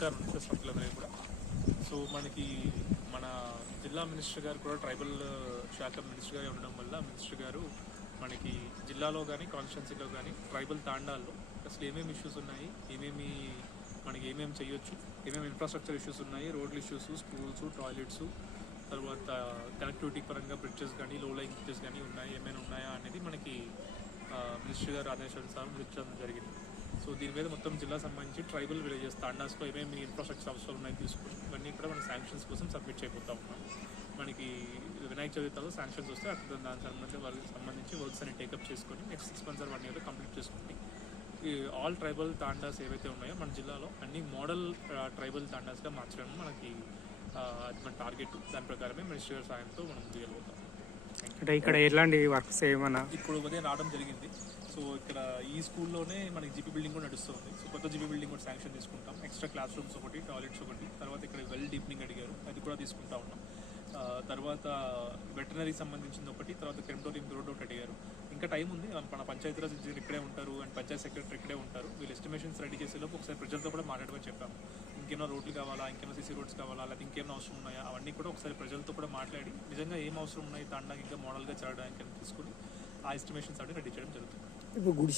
నమస్కారం ప్రజలందరికీ కూడా. సో మనకి మన జిల్లా మినిస్టర్ గారు కూడా ట్రైబల్ శాఖ మినిస్టర్ గారు ఉండడం వల్ల మినిస్టర్ గారు మనకి జిల్లాలో కానీ కాన్స్టిట్యున్సీలో కానీ ట్రైబల్ తాండాల్లో అసలు ఏమేమి ఇష్యూస్ ఉన్నాయి ఏమేమి మనకి ఏమేమి చేయొచ్చు ఏమేమి ఇన్ఫ్రాస్ట్రక్చర్ ఇష్యూస్ ఉన్నాయి రోడ్లు ఇష్యూస్ స్కూల్స్ టాయిలెట్స్ తర్వాత కనెక్టివిటీ పరంగా బ్రిడ్జెస్ కానీ లో లైన్ బ్రిడ్జెస్ కానీ ఉన్నాయి ఏమైనా ఉన్నాయా అనేది మనకి మినిస్టర్ గారు ఆదేశానుసారం ఇచ్చడం జరిగింది. దీని మీద మొత్తం జిల్లా సంబంధించి ట్రైబల్ విలేజెస్ తాండాస్లో ఏమేమి ఇన్ఫ్రాస్ట్రక్చర్ అవసరాలు ఉన్నాయి తీసుకుని ఇవన్నీ కూడా మనం శాంక్షన్స్ కోసం సబ్మిట్ చేయబోతా ఉన్నాం. మనకి వినాయక చవితి తర్వాత శాంక్షన్స్ వస్తే అక్కడ దానికి సంబంధించి వాళ్ళకి సంబంధించి వర్క్స్ అని టేకప్ చేసుకొని నెక్స్ట్ సిక్స్ మంత్స్ వన్ ఇయర్లో కంప్లీట్ చేసుకుని ఈ ఆల్ ట్రైబల్ తాండాస్ ఏవైతే ఉన్నాయో మన జిల్లాలో అన్ని మోడల్ ట్రైబల్ తాండాస్గా మార్చడం మనకి అది మన టార్గెట్ దాని ప్రకారమే మినిస్టర్ సాయంతో మనం చేయగలుగుతాం అంటే ఇక్కడ ఎట్లాంటి వర్క్స్ ఏమన్నా ఇప్పుడు ఉదయం రావడం జరిగింది. సో ఇక్కడ ఈ స్కూల్లోనే మనకి జీపీ బిల్డింగ్ కూడా నడుస్తుంది సో కొత్త జీపీ బిల్డింగ్ కూడా శాంక్షన్ తీసుకుంటాం ఎక్స్ట్రా క్లాస్ రూమ్స్ ఒకటి టాయిలెట్స్ ఒకటి. తర్వాత ఇక్కడ వెల్ డీప్నింగ్ అడిగారు. అది కూడా తీసుకుంటా ఉన్నాం. తర్వాత వెటనరీ సంబంధించింది ఒకటి తర్వాత క్రెమటోరియం రోడ్ ఒకటి అడిగారు. ఇంకా టైం ఉంది. మన పంచాయతీరాజ్ ఇంజనీర్ ఇక్కడే ఉంటారు అండ్ పంచాయత్ సెక్రటరీ ఇక్కడే ఉంటారు. వీళ్ళు ఎస్టిమేషన్స్ రెడీ చేసేలోపు ఒకసారి ప్రజలతో కూడా మాట్లాడమని చెప్పాము. ఇంకేమైనా రోడ్లు కావాలా? ఇంకేమైనా సీసీ రోడ్స్ కావాలా? లేకపోతే ఇంకేమైనా అవసరం ఉన్నాయా? అవన్నీ కూడా ఒకసారి ప్రజలతో కూడా మాట్లాడి నిజంగా ఏం అవసరం ఉన్నాయి? తాండానికి ఇంకా మోడల్గా చేయడానికి తీసుకుని ఆ ఎస్టిమేషన్స్ అవి రెడీ చేయడం జరుగుతుంది. ఇప్పుడు గుడిసె